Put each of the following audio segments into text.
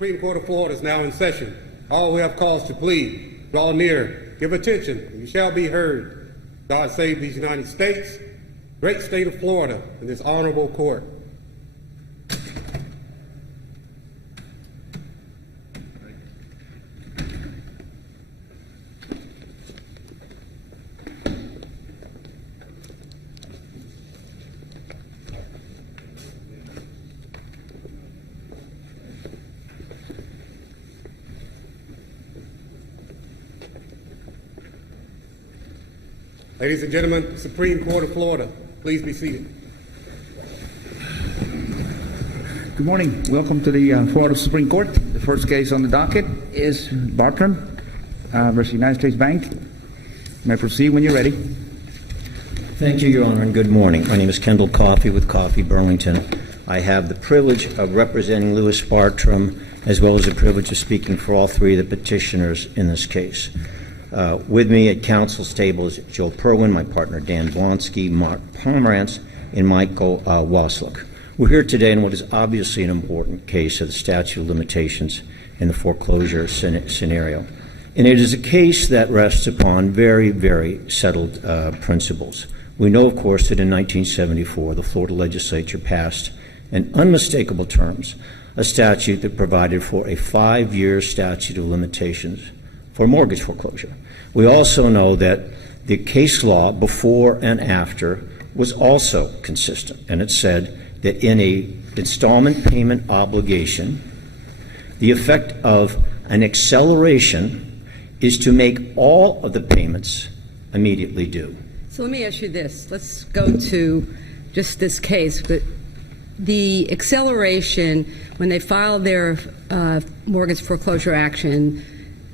Supreme Court of Florida is now in session. All who have cause to plead, draw near, give attention, and you shall be heard. God save these United States, great state of Florida, and this honorable court. Ladies and gentlemen, Supreme Court of Florida, please be seated. Good morning. Welcome to the Florida Supreme Court. The first case on the docket is Bartram versus United States Bank. You may proceed when you're ready. Thank you, Your Honor, and good morning. My name is Kendall Coffey with Coffey Burlington. I have the privilege of representing Louis Bartram, as well as the privilege of speaking for all three of the petitioners in this case. With me at counsel's table is Joe Perwin, my partner Dan Blonsky, Mark Pomerantz, and Michael Wasluck. We're here today in what is obviously an important case of the statute of limitations in the foreclosure scenario. And it is a case that rests upon very, very settled principles. We know, of course, that in 1974, the Florida legislature passed, in unmistakable terms, a statute that provided for a 5-year statute of limitations for mortgage foreclosure. We also know that the case law before and after was also consistent, and it said that in an installment payment obligation, the effect of an acceleration is to make all of the payments immediately due. So let me ask you this. Let's go to just this case. But the acceleration, when they filed their mortgage foreclosure action,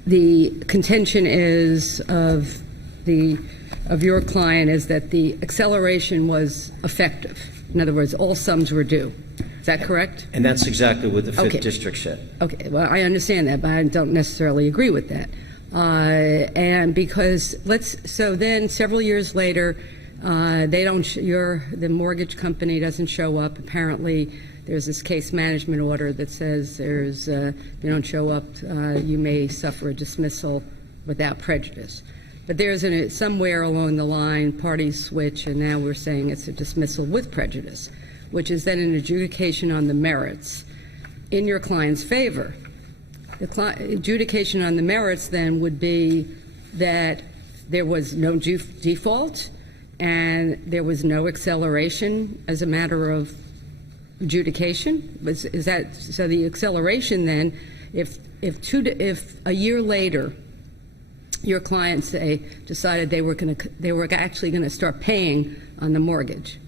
the contention is of your client is that the acceleration was effective. In other words, all sums were due. Is that correct? And that's exactly what the Fifth District said. Okay, well, I understand that, but I don't necessarily agree with that. And because so then several years later, the mortgage company doesn't show up. Apparently, there's this case management order that says they don't show up, you may suffer a dismissal without prejudice. But there's somewhere along the line, parties switch, and now we're saying it's a dismissal with prejudice, which is then an adjudication on the merits in your client's favor. The adjudication on the merits then would be that there was no default and there was no acceleration as a matter of adjudication. Is that so? The acceleration then, if a year later, your clients decided they were actually going to start paying on the mortgage,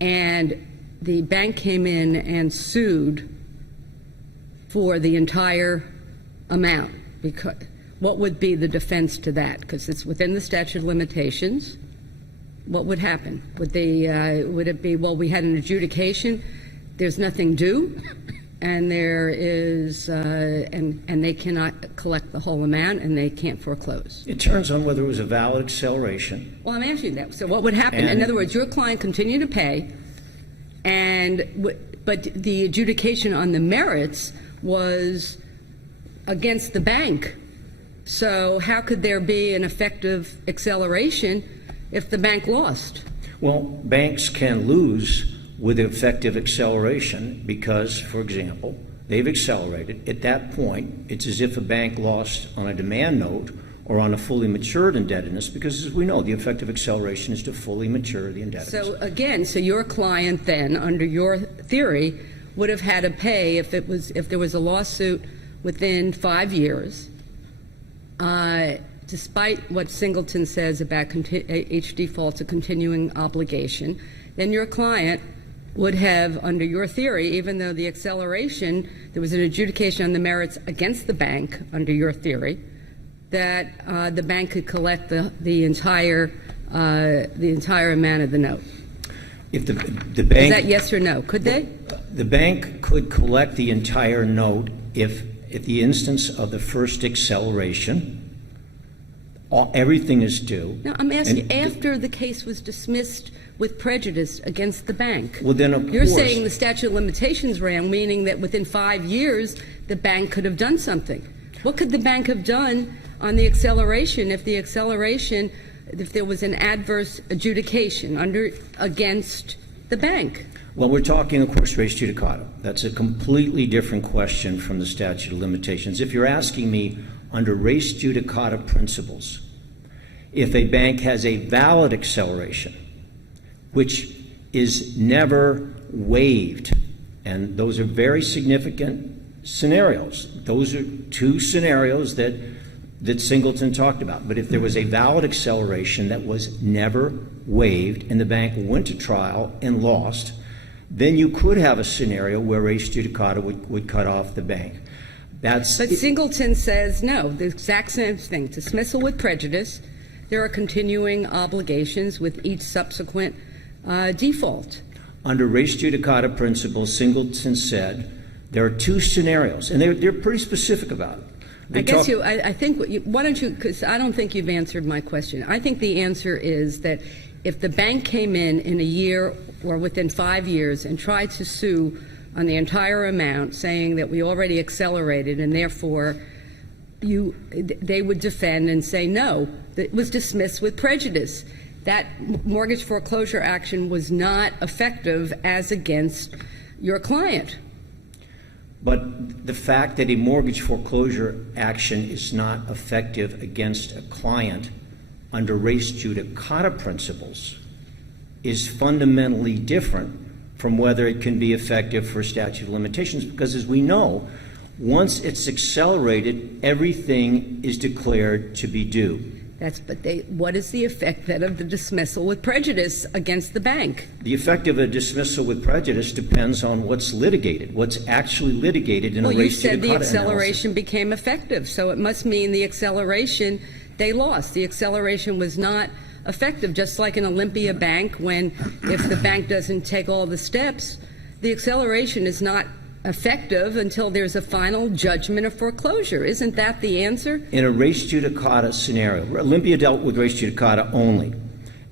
and the bank came in and sued for the entire amount, because what would be the defense to that? Because it's within the statute of limitations. What would happen? Would it be, well, we had an adjudication, there's nothing due, and there is, and they cannot collect the whole amount, and they can't foreclose? It turns on whether it was a valid acceleration. Well, I'm asking you that. So what would happen? In other words, your client continued to pay, but the adjudication on the merits was against the bank. So how could there be an effective acceleration if the bank lost? Well, banks can lose with effective acceleration because, for example, they've accelerated. At that point, it's as if a bank lost on a demand note or on a fully matured indebtedness, because as we know, the effective acceleration is to fully mature the indebtedness. So again, so your client then, under your theory, would have had to pay if there was a lawsuit within 5 years, despite what Singleton says about each default's a continuing obligation. Then your client would have, under your theory, even though the acceleration, there was an adjudication on the merits against the bank, under your theory, that the bank could collect the entire amount of the note. If the bank, is that yes or no? Could they? The bank could collect the entire note if, at the instance of the first acceleration, everything is due. No, I'm asking, after the case was dismissed with prejudice against the bank. Well, then, of You're course- saying the statute of limitations ran, meaning that within 5 years, the bank could have done something. What could the bank have done on the acceleration if there was an adverse adjudication against the bank? Well, we're talking, of course, res judicata. That's a completely different question from the statute of limitations. If you're asking me under res judicata principles, if a bank has a valid acceleration, which is never waived, and those are very significant scenarios. Those are two scenarios that Singleton talked about. But if there was a valid acceleration that was never waived and the bank went to trial and lost, then you could have a scenario where res judicata would cut off the bank. But Singleton says no, the exact same thing. Dismissal with prejudice. There are continuing obligations with each subsequent default. Under res judicata principles, Singleton said there are two scenarios, and they're pretty specific about it. I think, why don't you, because I don't think you've answered my question. I think the answer is that if the bank came in a year or within 5 years and tried to sue on the entire amount, saying that we already accelerated and therefore they would defend and say no, it was dismissed with prejudice. That mortgage foreclosure action was not effective as against your client. But the fact that a mortgage foreclosure action is not effective against a client under res judicata principles is fundamentally different from whether it can be effective for statute of limitations, because as we know, once it's accelerated, everything is declared to be due. What is the effect then of the dismissal with prejudice against the bank? The effect of a dismissal with prejudice depends on what's litigated, what's actually litigated in a res judicata analysis. Well, you said the acceleration became effective, so it must mean the acceleration, they lost. The acceleration was not effective, just like in Olympia Bank, when if the bank doesn't take all the steps, the acceleration is not effective until there's a final judgment of foreclosure. Isn't that the answer? In a res judicata scenario, Olympia dealt with res judicata only,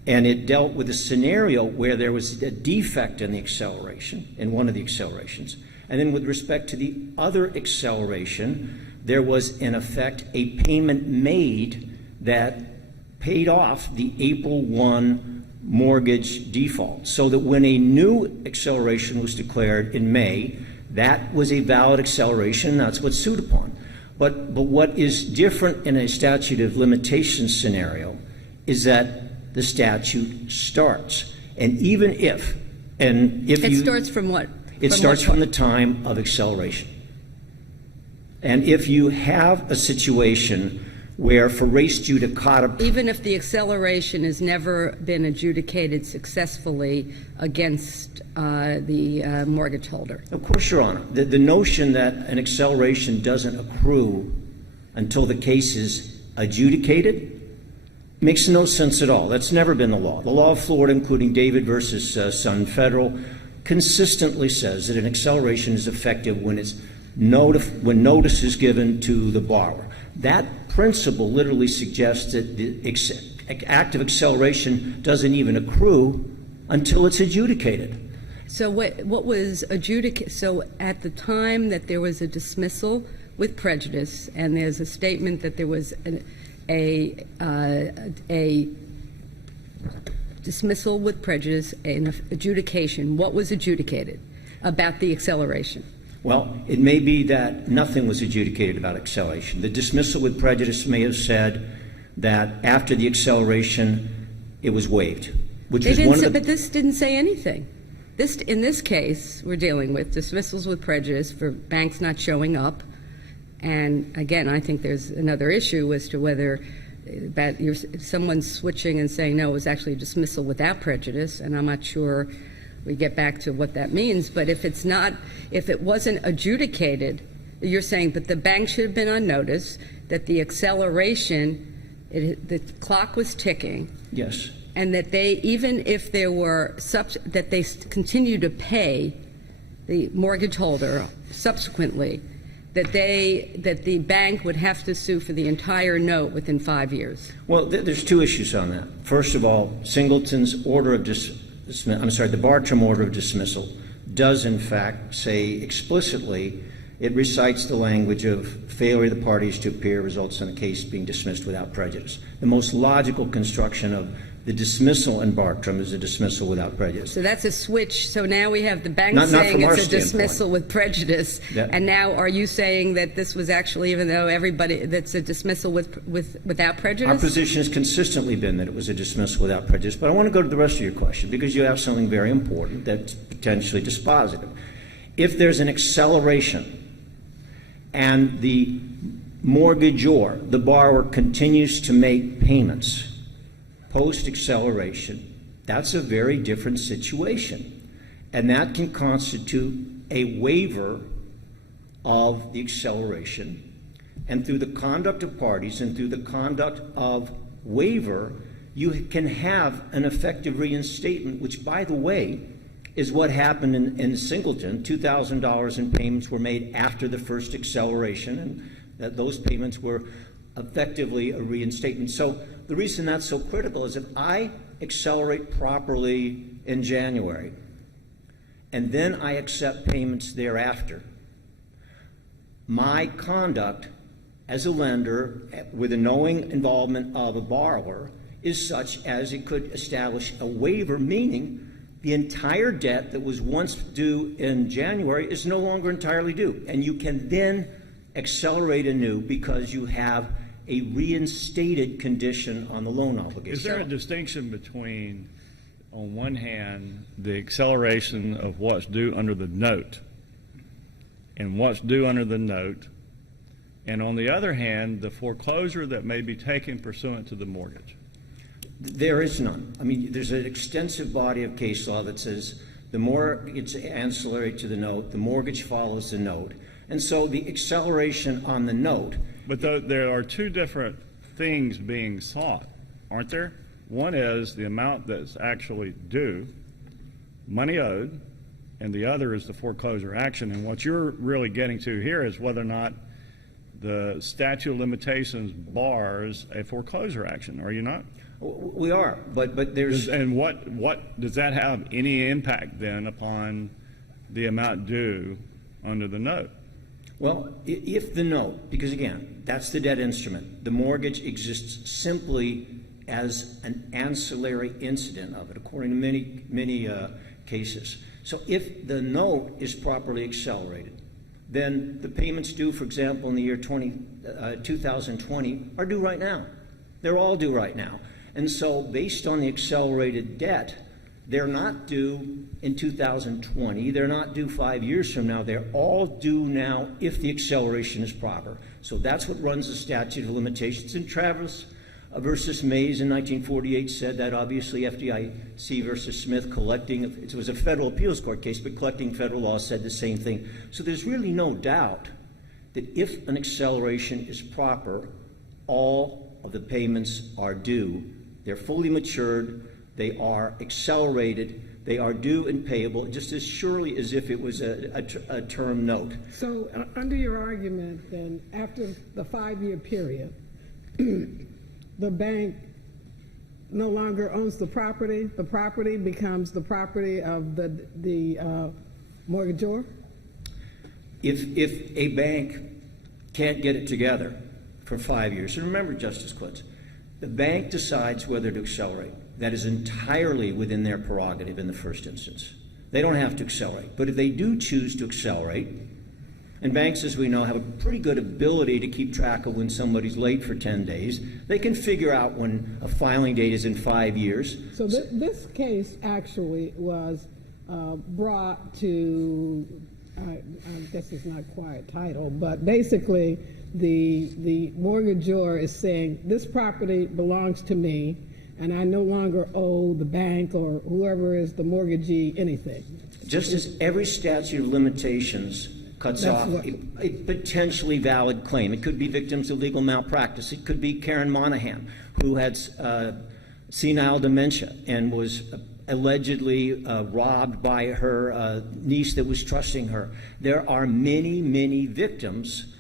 and it dealt with a scenario where there was a defect in the acceleration, in one of the accelerations, and then with respect to the other acceleration, there was in effect a payment made that paid off the April 1 mortgage default, so that when a new acceleration was declared in May, that was a valid acceleration. That's what's sued upon. But what is different in a statute of limitations scenario is that the statute starts. And even if it starts from what? It starts from the time of acceleration. And if you have a situation where for res judicata... Even if the acceleration has never been adjudicated successfully against the mortgage holder. Of course, Your Honor. The notion that an acceleration doesn't accrue until the case is adjudicated makes no sense at all. That's never been the law. The law of Florida, including David versus Sun Federal, consistently says that an acceleration is effective when when notice is given to the borrower. That principle literally suggests that the act of acceleration doesn't even accrue until it's adjudicated. So what was adjudicated? So at the time that there was a dismissal with prejudice, and there's a statement that there was a dismissal with prejudice and adjudication, what was adjudicated about the acceleration? Well, it may be that nothing was adjudicated about acceleration. The dismissal with prejudice may have said that after the acceleration, it was waived, which was one of the... But this didn't say anything. In this case, we're dealing with dismissals with prejudice for banks not showing up. And again, I think there's another issue as to whether someone's switching and saying, no, it was actually a dismissal without prejudice, and I'm not sure we get back to what that means. But if it wasn't adjudicated, you're saying that the bank should have been on notice, that the acceleration, the clock was ticking. Yes. And that they, even if there were, that they continue to pay the mortgage holder subsequently, that the bank would have to sue for the entire note within 5 years. Well, there's two issues on that. First of all, Singleton's order of the Bartram order of dismissal does in fact say explicitly, it recites the language of failure of the parties to appear results in a case being dismissed without prejudice. The most logical construction of the dismissal in Bartram is a dismissal without prejudice. So that's a switch. So now we have the bank Not saying from our it's a standpoint. dismissal with prejudice. Yeah. And now are you saying that this was actually, even though everybody, that's a dismissal without prejudice? Our position has consistently been that it was a dismissal without prejudice, but I want to go to the rest of your question because you have something very important that's potentially dispositive. If there's an acceleration and the mortgagor, the borrower, continues to make payments post-acceleration, that's a very different situation. And that can constitute a waiver of the acceleration. And through the conduct of parties and through the conduct of waiver, you can have an effective reinstatement, which, by the way, is what happened in Singleton. $2,000 in payments were made after the first acceleration, and that those payments were effectively a reinstatement. So the reason that's so critical is if I accelerate properly in January, and then I accept payments thereafter, my conduct as a lender with a knowing involvement of a borrower is such as it could establish a waiver, meaning the entire debt that was once due in January is no longer entirely due. And you can then accelerate anew because you have a reinstated condition on the loan obligation. Is there a distinction between, on one hand, the acceleration of what's due under the note and what's due under the note, and on the other hand, the foreclosure that may be taken pursuant to the mortgage? There is none. I mean, there's an extensive body of case law that says the more it's ancillary to the note, the mortgage follows the note. And so the acceleration on the note. But there are two different things being sought, aren't there? One is the amount that's actually due, money owed, and the other is the foreclosure action. And what you're really getting to here is whether or not the statute of limitations bars a foreclosure action, are you not? We are, but there's... And what does that have any impact then upon the amount due under the note? Well, if the note, because again, that's the debt instrument, the mortgage exists simply as an ancillary incident of it, according to many cases. So if the note is properly accelerated, then the payments due, for example, in the year 2020 are due right now. They're all due right now. And so based on the accelerated debt, they're not due in 2020. They're not due 5 years from now. They're all due now if the acceleration is proper. So that's what runs the statute of limitations. And Travis versus Mays in 1948 said that obviously FDIC versus Smith collecting, it was a federal appeals court case, but collecting federal law said the same thing. So there's really no doubt that if an acceleration is proper, all of the payments are due. They're fully matured. They are accelerated. They are due and payable just as surely as if it was a term note. So under your argument, then, after the 5-year period, the bank no longer owns the property becomes the property of the mortgagor? If a bank can't get it together for 5 years, and remember, Justice Klintz, the bank decides whether to accelerate. That is entirely within their prerogative in the first instance. They don't have to accelerate. But if they do choose to accelerate, and banks, as we know, have a pretty good ability to keep track of when somebody's late for 10 days, they can figure out when a filing date is in 5 years. So this case actually was brought to, I guess it's not quite a title, but basically the mortgagor is saying, this property belongs to me, and I no longer owe the bank or whoever is the mortgagee anything. Just as every statute of limitations cuts off a potentially valid claim. It could be victims of legal malpractice. It could be Karen Monahan, who had senile dementia and was allegedly robbed by her niece that was trusting her. There are many, many victims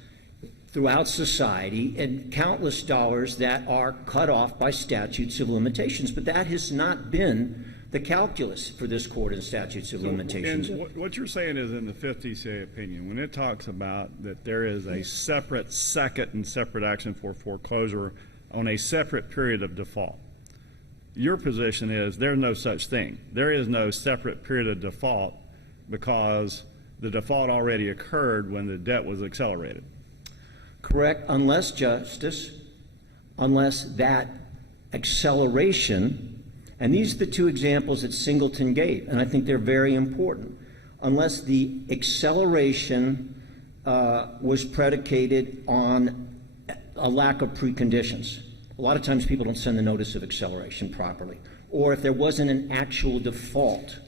throughout society and countless dollars that are cut off by statutes of limitations. But that has not been the calculus for this court in statutes of limitations. And what you're saying is in the Fifth DCA opinion, when it talks about that there is a separate second and separate action for foreclosure on a separate period of default, your position is there's no such thing. There is no separate period of default because the default already occurred when the debt was accelerated. Correct, unless, Justice, unless that acceleration, and these are the two examples that Singleton gave, and I think they're very important, unless the acceleration was predicated on a lack of preconditions. A lot of times people don't send the notice of acceleration properly, or if there wasn't an actual default.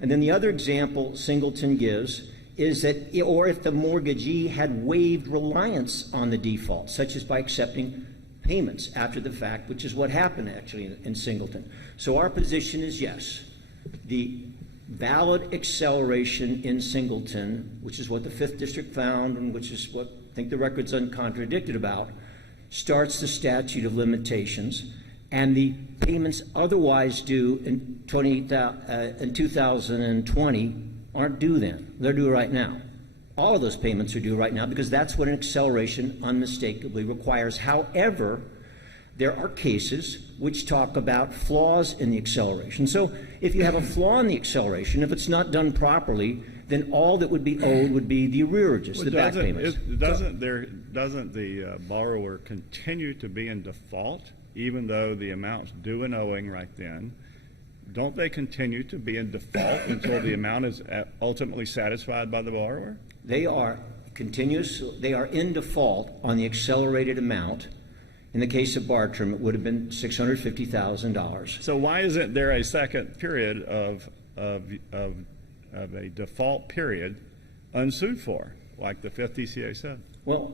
And then the other example Singleton gives is that, or if the mortgagee had waived reliance on the default, such as by accepting payments after the fact, which is what happened actually in Singleton. So our position is yes, the valid acceleration in Singleton, which is what the Fifth District found and which is what I think the record's uncontradicted about, starts the statute of limitations, and the payments otherwise due in 2020 aren't due then. They're due right now. All of those payments are due right now because that's what an acceleration unmistakably requires. However, there are cases which talk about flaws in the acceleration. So if you have a flaw in the acceleration, if it's not done properly, then all that would be owed would be the arrearages, the back payments. Doesn't the borrower continue to be in default even though the amount's due and owing right then? Don't they continue to be in default until the amount is ultimately satisfied by the borrower? They are in default on the accelerated amount. In the case of Bartram, it would have been $650,000. So why isn't there a second period of a default period unsued for, like the Fifth DCA said? Well,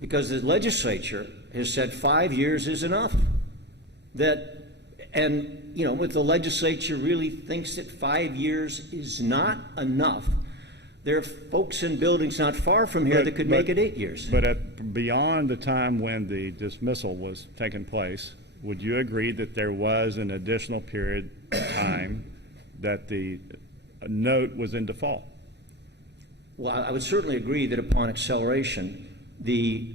because the legislature has said 5 years is enough. And if the legislature really thinks that 5 years is not enough, there are folks in buildings not far from here that could make it 8 years. But beyond the time when the dismissal was taking place, would you agree that there was an additional period of time that the note was in default? Well, I would certainly agree that upon acceleration, the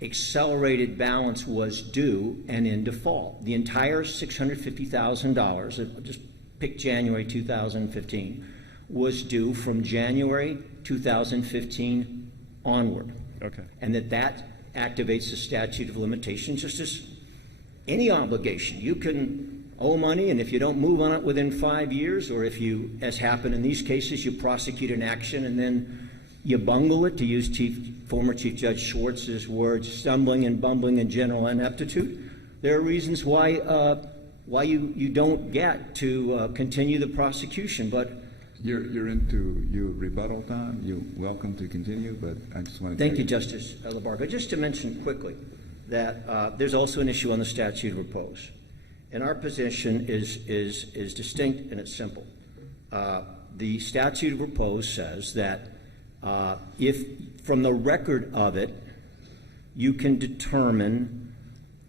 accelerated balance was due and in default. The entire $650,000, just pick January 2015, was due from January 2015 onward. Okay. And that activates the statute of limitations just as any obligation. You can owe money, and if you don't move on it within 5 years, or if you, as happened in these cases, you prosecute an action and then you bungle it, to use former Chief Judge Schwartz's words, stumbling and bumbling and general ineptitude, there are reasons why you don't get to continue the prosecution. But you're into your rebuttal time. You're welcome to continue, but I just want to thank you, Justice Labarca. Just to mention quickly that there's also an issue on the statute of repose, and our position is distinct and it's simple. The statute of repose says that if from the record of it you can determine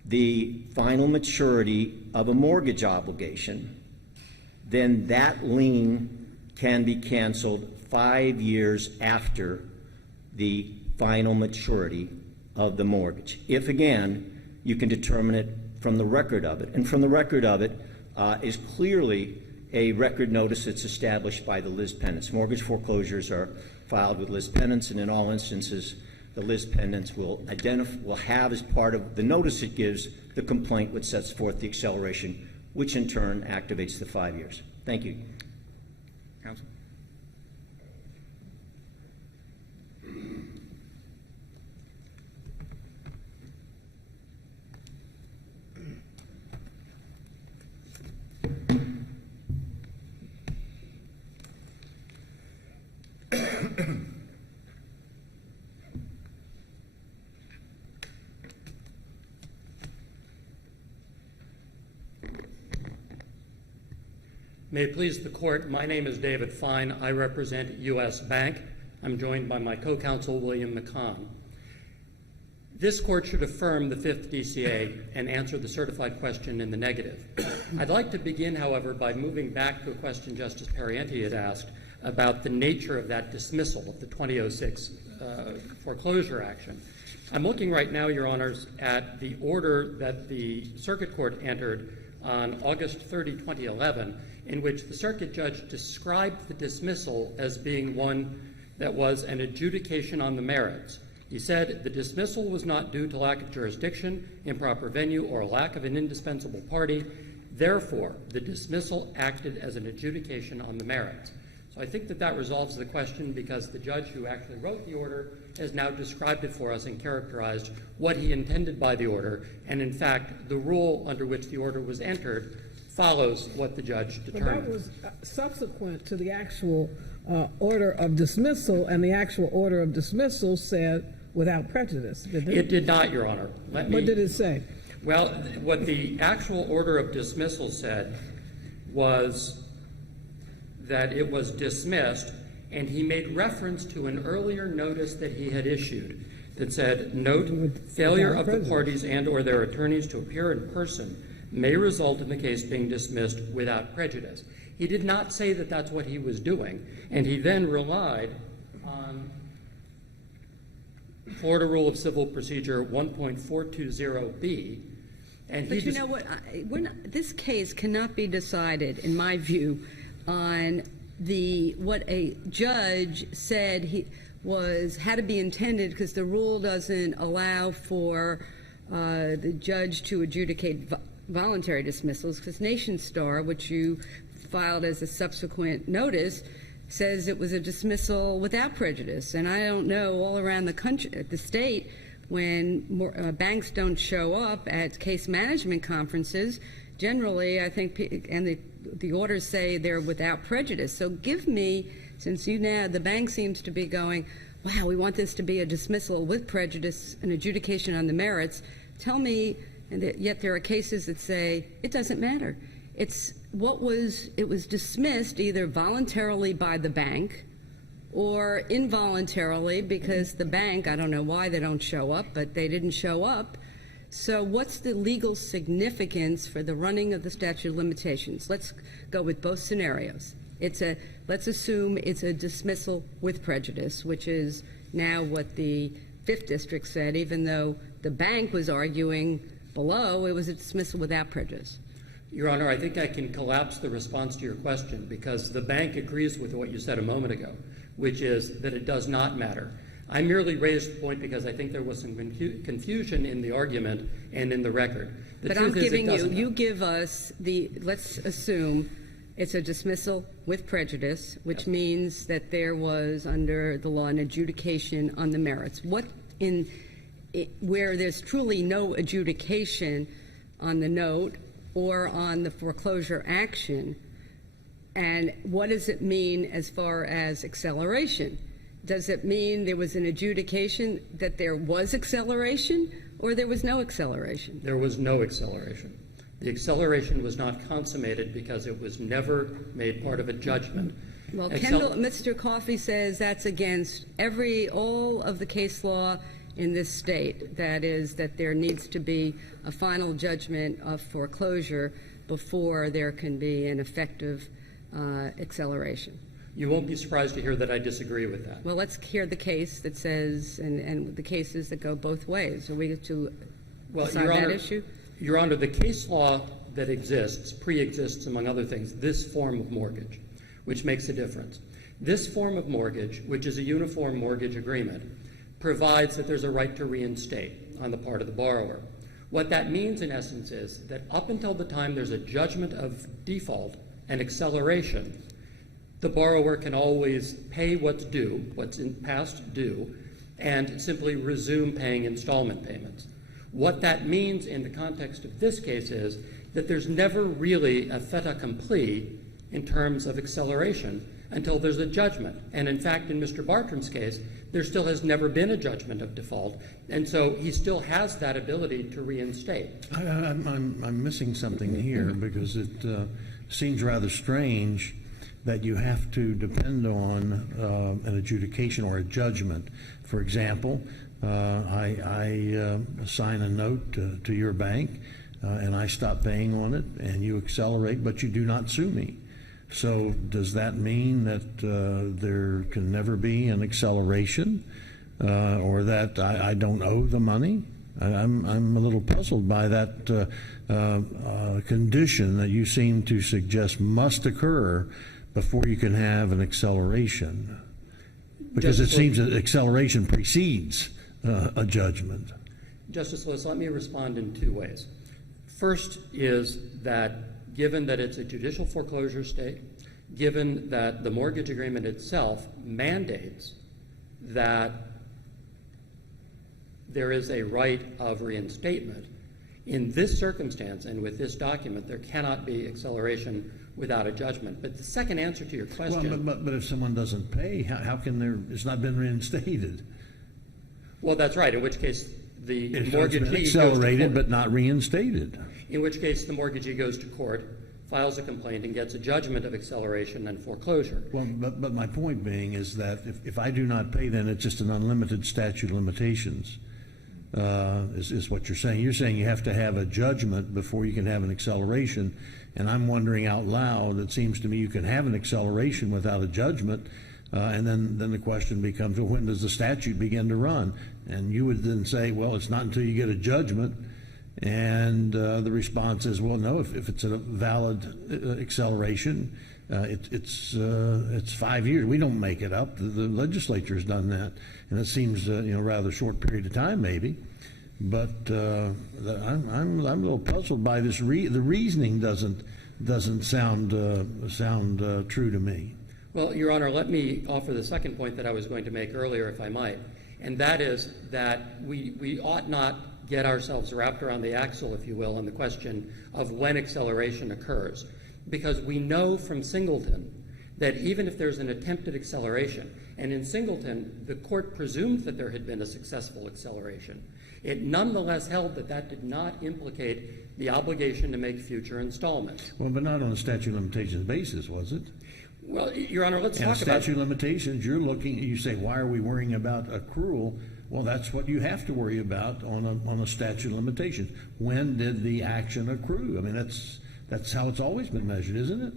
the final maturity of a mortgage obligation, then that lien can be canceled 5 years after the final maturity of the mortgage. If, again, you can determine it from the record of it. And from the record of it is clearly a record notice that's established by the lis pendens. Mortgage foreclosures are filed with lis pendens, and in all instances, the lis pendens will have as part of the notice it gives the complaint which sets forth the acceleration, which in turn activates the 5 years. Thank you. Counsel. May it please the court, my name is David Fine. I represent US Bank. I'm joined by my co-counsel, William McCon. This court should affirm the 5th DCA and answer the certified question in the negative. I'd like to begin, however, by moving back to a question Justice Pariente had asked about the nature of that dismissal of the 2006 foreclosure action. I'm looking right now, Your Honors, at the order that the Circuit Court entered on August 30, 2011, in which the circuit judge described the dismissal as being one that was an adjudication on the merits. He said the dismissal was not due to lack of jurisdiction, improper venue, or lack of an indispensable party. Therefore, the dismissal acted as an adjudication on the merits. So I think that that resolves the question, because the judge who actually wrote the order has now described it for us and characterized what he intended by the order. And in fact, the rule under which the order was entered follows what the judge determined. But that was subsequent to the actual order of dismissal, and the actual order of dismissal said without prejudice, did it? It did not, Your Honor. What did it say? Well, what the actual order of dismissal said was that it was dismissed, and he made reference to an earlier notice that he had issued that said, note, failure of the parties and or their attorneys to appear in person may result in the case being dismissed without prejudice. He did not say that that's what he was doing, and he then relied on Florida Rule of Civil Procedure 1.420B. And But you know what? This case cannot be decided, in my view, on what a judge said had to be intended, because the rule doesn't allow for the judge to adjudicate voluntary dismissals, because Nation Star, which you filed as a subsequent notice, says it was a dismissal without prejudice. And I don't know, all around the country, the state, when banks don't show up at case management conferences, generally, I think, and the orders say they're without prejudice. So give me, since the bank seems to be going, wow, we want this to be a dismissal with prejudice, an adjudication on the merits, tell me, and yet there are cases that say it doesn't matter. It was dismissed either voluntarily by the bank or involuntarily because the bank, I don't know why they don't show up, but they didn't show up. So what's the legal significance for the running of the statute of limitations? Let's go with both scenarios. Let's assume it's a dismissal with prejudice, which is now what the 5th District said, even though the bank was arguing below it was a dismissal without prejudice. Your Honor, I think I can collapse the response to your question, because the bank agrees with what you said a moment ago, which is that it does not matter. I merely raised the point because I think there was some confusion in the argument and in the record. But I'm giving you give us let's assume it's a dismissal with prejudice, which means that there was, under the law, an adjudication on the merits. Where there's truly no adjudication on the note or on the foreclosure action, and what does it mean as far as acceleration? Does it mean there was an adjudication that there was acceleration, or there was no acceleration? There was no acceleration. The acceleration was not consummated because it was never made part of a judgment. Well, Mr. Coffey says that's against all of the case law in this state. That is, that there needs to be a final judgment of foreclosure before there can be an effective acceleration. You won't be surprised to hear that I disagree with that. Well, let's hear the case that says, and the cases that go both ways. Are we to decide that issue? Your Honor, the case law that pre-exists, among other things, this form of mortgage, which makes a difference. This form of mortgage, which is a uniform mortgage agreement, provides that there's a right to reinstate on the part of the borrower. What that means, in essence, is that up until the time there's a judgment of default and acceleration, the borrower can always pay what's due, what's in past due, and simply resume paying installment payments. What that means in the context of this case is that there's never really a fait accompli in terms of acceleration until there's a judgment. And in fact, in Mr. Bartram's case, there still has never been a judgment of default, and so he still has that ability to reinstate. I'm missing something here, because it seems rather strange that you have to depend on an adjudication or a judgment. For example, I assign a note to your bank, and I stop paying on it, and you accelerate, but you do not sue me. So does that mean that there can never be an acceleration, or that I don't owe the money? I'm a little puzzled by that condition that you seem to suggest must occur before you can have an acceleration, because it seems that acceleration precedes a judgment. Justice Lewis, let me respond in two ways. First is that given that it's a judicial foreclosure state, given that the mortgage agreement itself mandates that there is a right of reinstatement, in this circumstance and with this document, there cannot be acceleration without a judgment. But the second answer to your question... Well, but if someone doesn't pay, how can there... It's not been reinstated. Well, that's right, in which case the It's mortgagee been accelerated goes to but not reinstated. in which case the mortgagee goes to court, files a complaint, and gets a judgment of acceleration and foreclosure. Well, but my point being is that if I do not pay, then it's just an unlimited statute of limitations, is what you're saying. You're saying you have to have a judgment before you can have an acceleration, and I'm wondering out loud, it seems to me you can have an acceleration without a judgment, and then the question becomes, well, when does the statute begin to run? And you would then say, well, it's not until you get a judgment. And the response is, well, no, if it's a valid acceleration, it's 5 years. We don't make it up. The legislature's done that, and it seems rather short period of time maybe. But I'm a little puzzled by this. The reasoning doesn't sound true to me. Well, Your Honor, let me offer the second point that I was going to make earlier, if I might, and that is that we ought not get ourselves wrapped around the axle, if you will, on the question of when acceleration occurs. Because we know from Singleton that even if there's an attempted acceleration, and in Singleton, the court presumed that there had been a successful acceleration, it nonetheless held that that did not implicate the obligation to make future installments. Well, but not on a statute of limitations basis, was it? Well, Your Honor, let's And talk about... statute of limitations, you say, why are we worrying about accrual? Well, that's what you have to worry about on a statute of limitations. When did the action accrue? I mean, that's how it's always been measured, isn't it?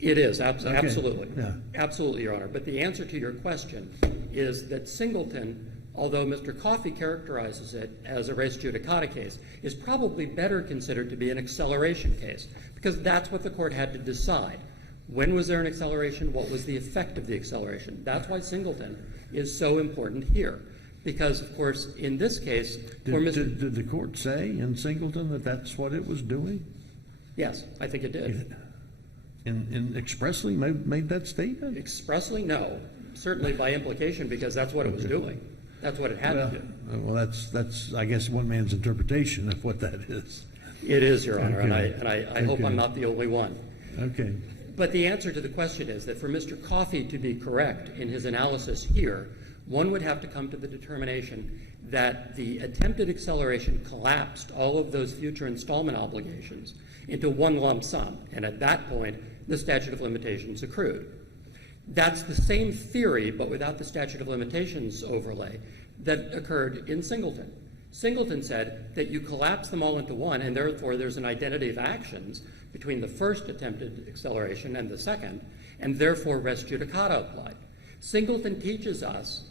It is, absolutely. Yeah. Absolutely, Your Honor. But the answer to your question is that Singleton, although Mr. Coffey characterizes it as a res judicata case, is probably better considered to be an acceleration case, because that's what the court had to decide. When was there an acceleration? What was the effect of the acceleration? That's why Singleton is so important here. Because, of course, in this case... Did the court say in Singleton that that's what it was doing? Yes, I think it did. And expressly made that statement? Expressly, no. Certainly by implication, because that's what it was doing. That's what it had to do. Well, that's I guess one man's interpretation of what that is. It is, Your Honor, Okay. and I hope I'm not the only one. Okay. But the answer to the question is that for Mr. Coffey to be correct in his analysis here, one would have to come to the determination that the attempted acceleration collapsed all of those future installment obligations into one lump sum, and at that point, the statute of limitations accrued. That's the same theory, but without the statute of limitations overlay, that occurred in Singleton. Singleton said that you collapse them all into one, and therefore there's an identity of actions between the first attempted acceleration and the second, and therefore res judicata applied. Singleton teaches us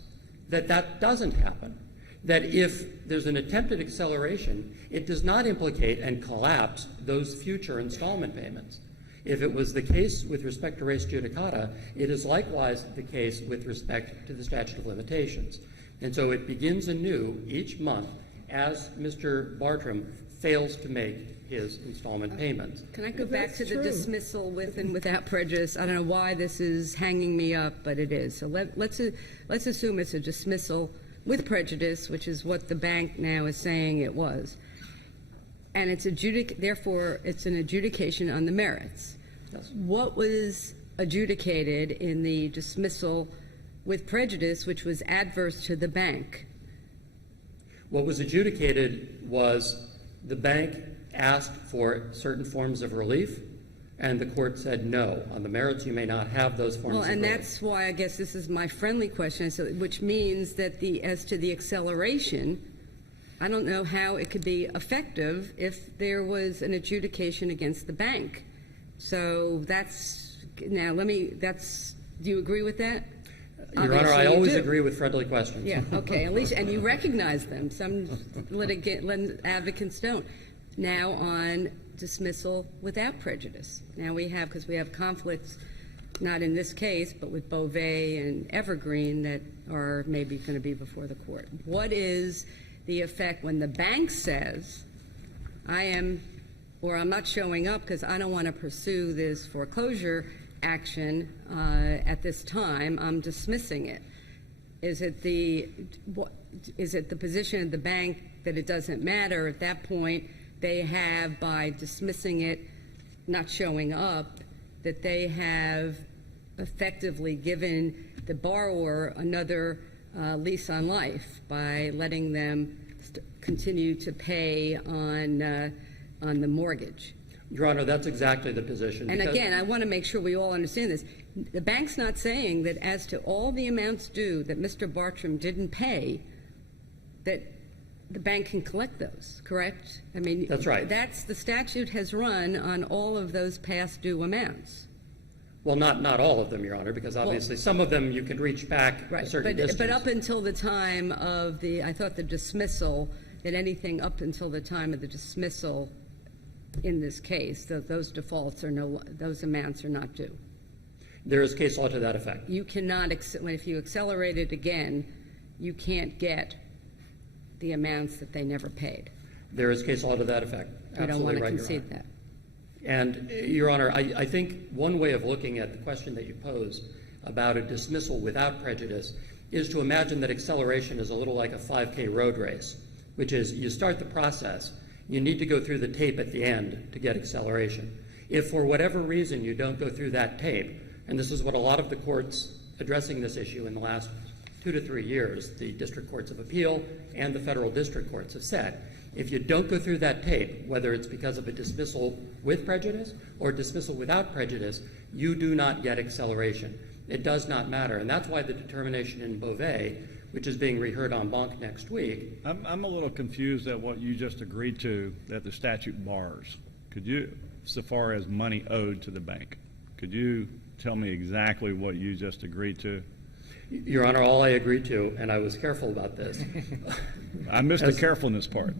that that doesn't happen, that if there's an attempted acceleration, it does not implicate and collapse those future installment payments. If it was the case with respect to res judicata, it is likewise the case with respect to the statute of limitations. And so it begins anew each month as Mr. Bartram fails to make his installment payments. Can I go back to the true. dismissal with and without prejudice? I don't know why this is hanging me up, but it is. So let's assume it's a dismissal with prejudice, which is what the bank now is saying it was. And therefore, it's an adjudication on the merits. Yes. What was adjudicated in the dismissal with prejudice, which was adverse to the bank? What was adjudicated was the bank asked for certain forms of relief, And the court said no. On the merits, you may not have those forms Well, of and relief. that's why I guess this is my friendly question, so, which means that as to the acceleration, I don't know how it could be effective if there was an adjudication against the bank. So do you agree with that? Your Honor, Obviously I you always do. agree with friendly questions. Yeah, okay, at least, and you recognize them. Some advocates don't. Now on dismissal without prejudice. Now because we have conflicts, not in this case, but with Beauvais and Evergreen that are maybe going to be before the court. What is the effect when the bank says, I'm not showing up because I don't want to pursue this foreclosure action at this time, I'm dismissing it? Is it the position of the bank that it doesn't matter at that point? They have, by dismissing it, not showing up, that they have effectively given the borrower another lease on life by letting them continue to pay on the mortgage. Your Honor, that's exactly the position. And again, I want to make sure we all understand this. The bank's not saying that as to all the amounts due that Mr. Bartram didn't pay, that the bank can collect those, correct? I mean, that's right. The statute has run on all of those past due amounts. Well, not all of them, Your Honor, because obviously some of them you can reach back a certain distance. But up until the time of the dismissal, that anything up until the time of the dismissal in this case, those defaults those amounts are not due. There is case law to that effect. You cannot, if you accelerate it again, you can't get the amounts that they never paid. There is case law to that effect. We don't want to Absolutely right, concede Your Honor. that. And, Your Honor, I think one way of looking at the question that you posed about a dismissal without prejudice is to imagine that acceleration is a little like a 5K road race, which is you start the process, you need to go through the tape at the end to get acceleration. If for whatever reason you don't go through that tape, and this is what a lot of the courts addressing this issue in the last 2 to 3 years, the district courts of appeal and the federal district courts have said, if you don't go through that tape, whether it's because of a dismissal with prejudice or dismissal without prejudice, you do not get acceleration. It does not matter. And that's why the determination in Beauvais, which is being reheard en banc next week. I'm a little confused at what you just agreed to that the statute bars. Could you, so far as money owed to the bank, could you tell me exactly what you just agreed to? Your Honor, all I agreed to, and I was careful about this. I missed the carefulness part.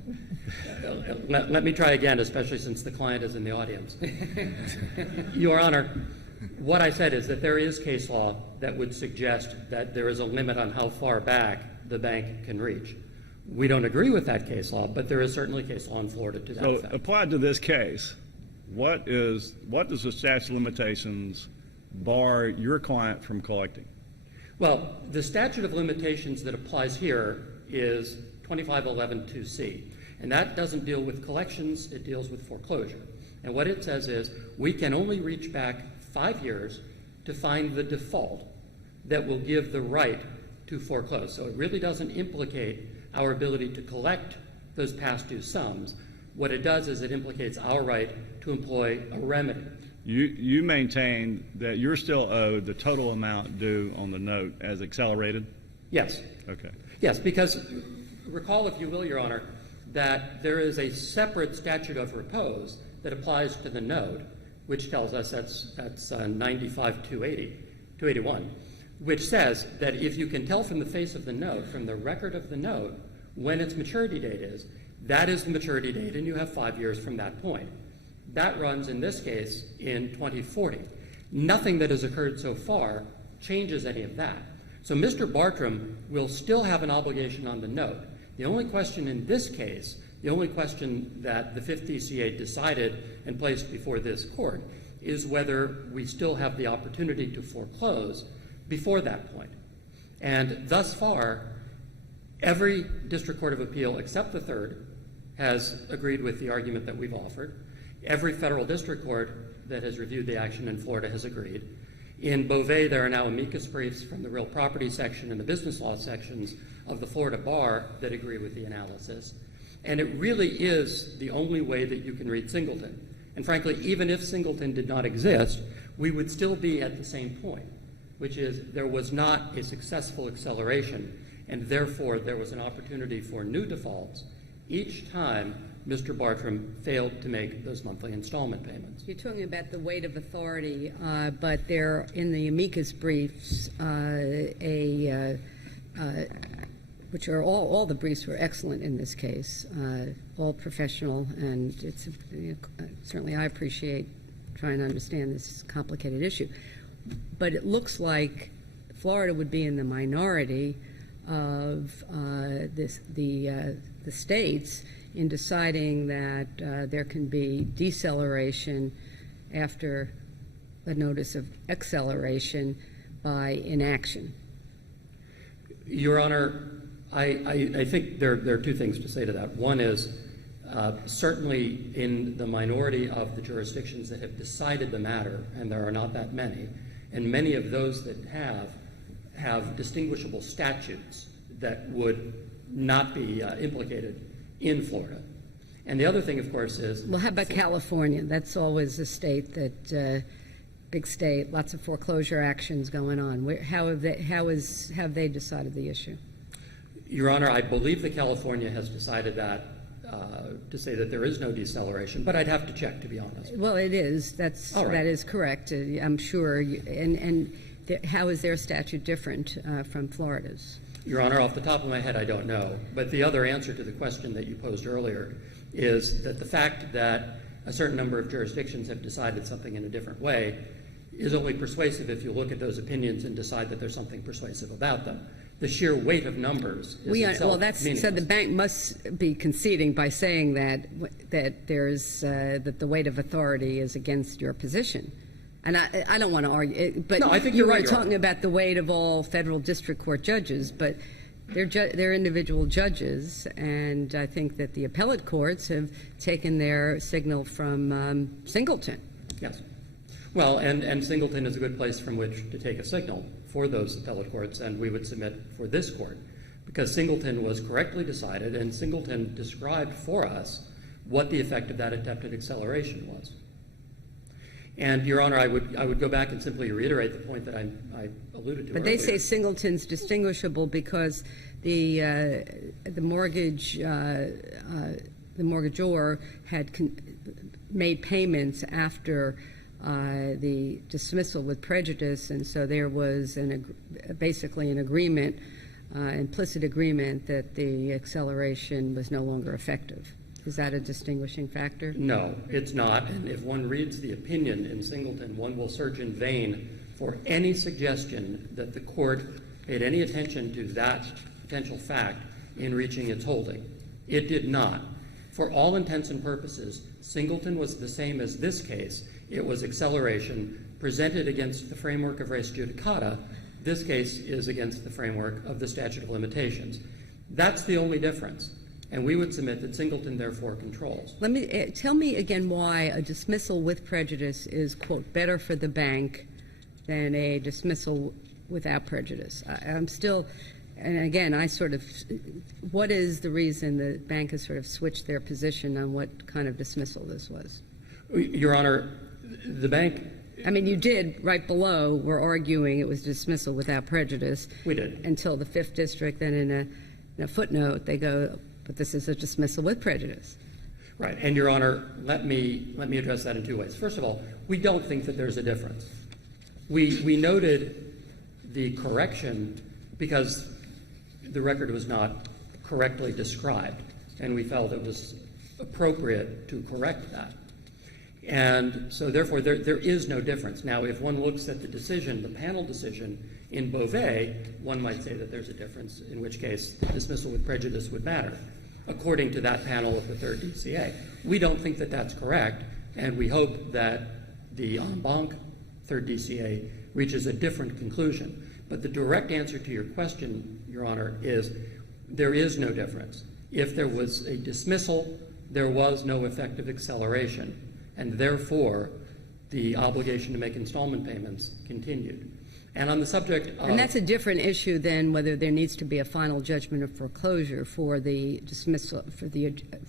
Let me try again, especially since the client is in the audience. Your Honor, what I said is that there is case law that would suggest that there is a limit on how far back the bank can reach. We don't agree with that case law, but there is certainly case law in Florida to that So effect. applied to this case, what does the statute of limitations bar your client from collecting? Well, the statute of limitations that applies here is 2511(2)(c), and that doesn't deal with collections, it deals with foreclosure. And what it says is we can only reach back 5 years to find the default that will give the right to foreclose. So it really doesn't implicate our ability to collect those past due sums. What it does is it implicates our right to employ a remedy. You maintain that you're still owed the total amount due on the note as accelerated? Yes. Okay. Yes, because recall, if you will, Your Honor, that there is a separate statute of repose that applies to the note, which tells us that's 95-281, which says that if you can tell from the face of the note, from the record of the note, when its maturity date is, that is the maturity date, and you have 5 years from that point. That runs, in this case, in 2040. Nothing that has occurred so far changes any of that. So Mr. Bartram will still have an obligation on the note. The only question in this case, the only question that the 5th DCA decided and placed before this court is whether we still have the opportunity to foreclose before that point. And thus far, every district court of appeal except the 3rd has agreed with the argument that we've offered. Every federal district court that has reviewed the action in Florida has agreed. In Beauvais, there are now amicus briefs from the real property section and the business law sections of the Florida bar that agree with the analysis. And it really is the only way that you can read Singleton. And frankly, even if Singleton did not exist, we would still be at the same point, which is there was not a successful acceleration, and therefore there was an opportunity for new defaults each time Mr. Bartram failed to make those monthly installment payments. You're talking about the weight of authority, but there in the amicus briefs, which are all the briefs were excellent in this case, all professional, and it's certainly I appreciate trying to understand this complicated issue. But it looks like Florida would be in the minority of the states in deciding that there can be deceleration after a notice of acceleration by inaction. Your Honor, I think there are two things to say to that. One is certainly in the minority of the jurisdictions that have decided the matter, and there are not that many, and many of those that have distinguishable statutes that would not be implicated in Florida. And the other thing, of course, is... Well, how about California? That's always a state that, big state, lots of foreclosure actions going on. How have they decided the issue? Your Honor, I believe that California has decided that, to say that there is no deceleration, but I'd have to check, to be honest. Well, it is. That is correct. I'm sure. How is their statute different from Florida's? Your Honor, off the top of my head, I don't know. But the other answer to the question that you posed earlier is that the fact that a certain number of jurisdictions have decided something in a different way is only persuasive if you look at those opinions and decide that there's something persuasive about them. The sheer weight of numbers is itself meaningless. So the bank must be conceding by saying that there's that the weight of authority is against your position. And I don't want to argue, but no, I think you you're right, were talking about the weight of all federal district court judges, but they're individual judges, and I think that the appellate courts have taken their signal from Singleton. Yes. Well, and Singleton is a good place from which to take a signal for those appellate courts, and we would submit for this court, because Singleton was correctly decided, and Singleton described for us what the effect of that attempted acceleration was. And, Your Honor, I would go back and simply reiterate the point that I alluded to But earlier. they say Singleton's distinguishable because the mortgagor had made payments after the dismissal with prejudice, and so there was basically an agreement, implicit agreement, that the acceleration was no longer effective. Is that a distinguishing factor? No, it's not. And if one reads the opinion in Singleton, one will search in vain for any suggestion that the court paid any attention to that potential fact in reaching its holding. It did not. For all intents and purposes, Singleton was the same as this case. It was acceleration presented against the framework of res judicata. This case is against the framework of the statute of limitations. That's the only difference. And we would submit that Singleton, therefore, controls. Tell me again why a dismissal with prejudice is, quote, better for the bank than a dismissal without prejudice. I'm still, and again, what is the reason the bank has sort of switched their position on what kind of dismissal this was? Your Honor, the bank... I mean, you did, right below, were arguing it was dismissal without prejudice. We did. Until the 5th District, then in a footnote, they go, but this is a dismissal with prejudice. Right. And, Your Honor, let me address that in two ways. First of all, we don't think that there's a difference. We noted the correction because the record was not correctly described, and we felt it was appropriate to correct that. And so, therefore, there is no difference. Now, if one looks at the decision, the panel decision in Beauvais, one might say that there's a difference, in which case dismissal with prejudice would matter, according to that panel of the 3rd DCA. We don't think that that's correct, and we hope that the en banc 3rd DCA reaches a different conclusion. But the direct answer to your question, Your Honor, is there is no difference. If there was a dismissal, there was no effective acceleration, and therefore the obligation to make installment payments continued. And on the subject of... And that's a different issue than whether there needs to be a final judgment of foreclosure for the dismissal,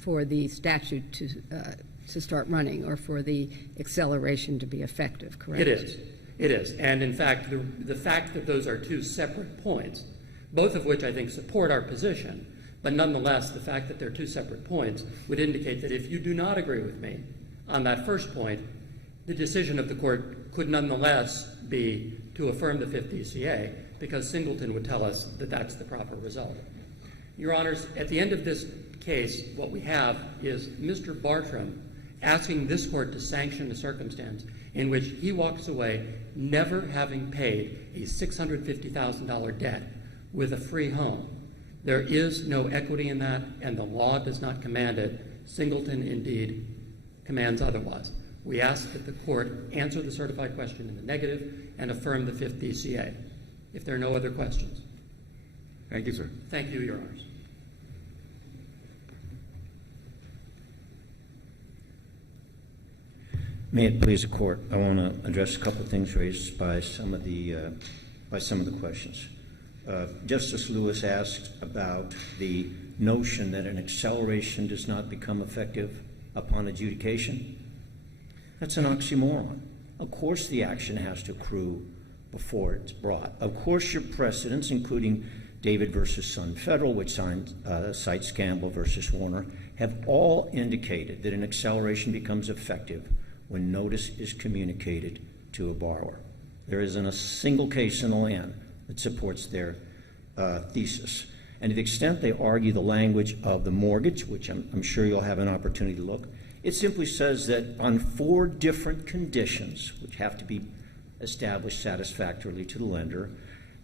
for the statute to start running or for the acceleration to be effective, correct? It is. It is. And in fact, the fact that those are two separate points, both of which I think support our position, but nonetheless, the fact that they're two separate points would indicate that if you do not agree with me on that first point, the decision of the court could nonetheless be to affirm the Fifth DCA, because Singleton would tell us that that's the proper result. Your Honors, at the end of this case, what we have is Mr. Bartram asking this court to sanction a circumstance in which he walks away never having paid a $650,000 debt with a free home. There is no equity in that, and the law does not command it. Singleton, indeed, commands otherwise. We ask that the court answer the certified question in the negative and affirm the Fifth DCA. If there are no other questions. Thank you, sir. Thank you, Your Honors. May it please the court, I want to address a couple of things raised by some of the questions. Justice Lewis asked about the notion that an acceleration does not become effective upon adjudication. That's an oxymoron. Of course the action has to accrue before it's brought. Of course your precedents, including David versus Sun Federal, which cites Campbell versus Warner, have all indicated that an acceleration becomes effective when notice is communicated to a borrower. There isn't a single case in the land that supports their thesis. And to the extent they argue the language of the mortgage, which I'm sure you'll have an opportunity to look, it simply says that on 4 different conditions, which have to be established satisfactorily to the lender,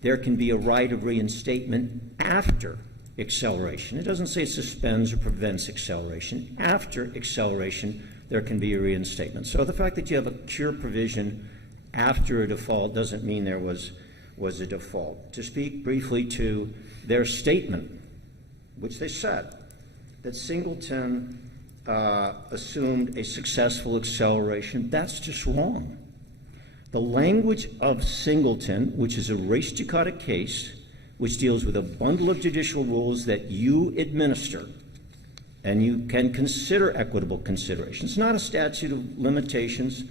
there can be a right of reinstatement after acceleration. It doesn't say it suspends or prevents acceleration. After acceleration, there can be a reinstatement. So the fact that you have a cure provision after a default doesn't mean there was a default. To speak briefly to their statement, which they said, that Singleton assumed a successful acceleration, that's just wrong. The language of Singleton, which is a res judicata case, which deals with a bundle of judicial rules that you administer, and you can consider equitable considerations, not a statute of limitations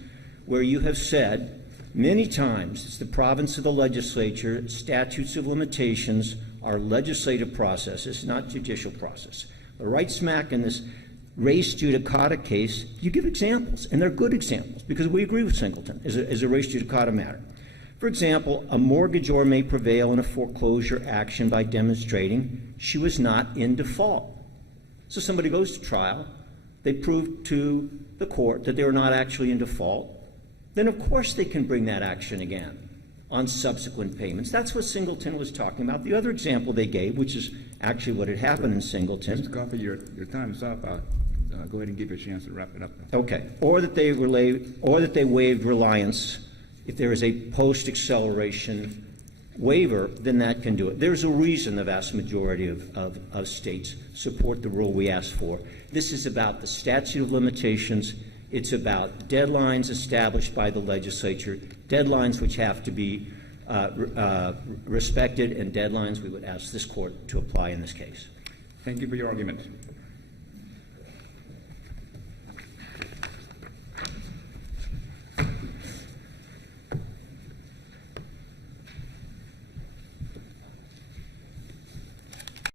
where you have said many times it's the province of the legislature, statutes of limitations are legislative processes, not judicial process. The right smack in this res judicata case, you give examples, and they're good examples, because we agree with Singleton as a res judicata matter. For example, a mortgagor may prevail in a foreclosure action by demonstrating she was not in default. So somebody goes to trial, they prove to the court that they were not actually in default, then of course they can bring that action again on subsequent payments. That's what Singleton was talking about. The other example they gave, which is actually what had happened in Singleton. Mr. Coffey, your time is up. Go ahead and give you a chance to wrap it up. Okay. Or that they waived reliance. If there is a post-acceleration waiver, then that can do it. There's a reason the vast majority of states support the rule we asked for. This is about the statute of limitations. It's about deadlines established by the legislature, deadlines which have to be respected, and deadlines we would ask this court to apply in this case. Thank you for your argument.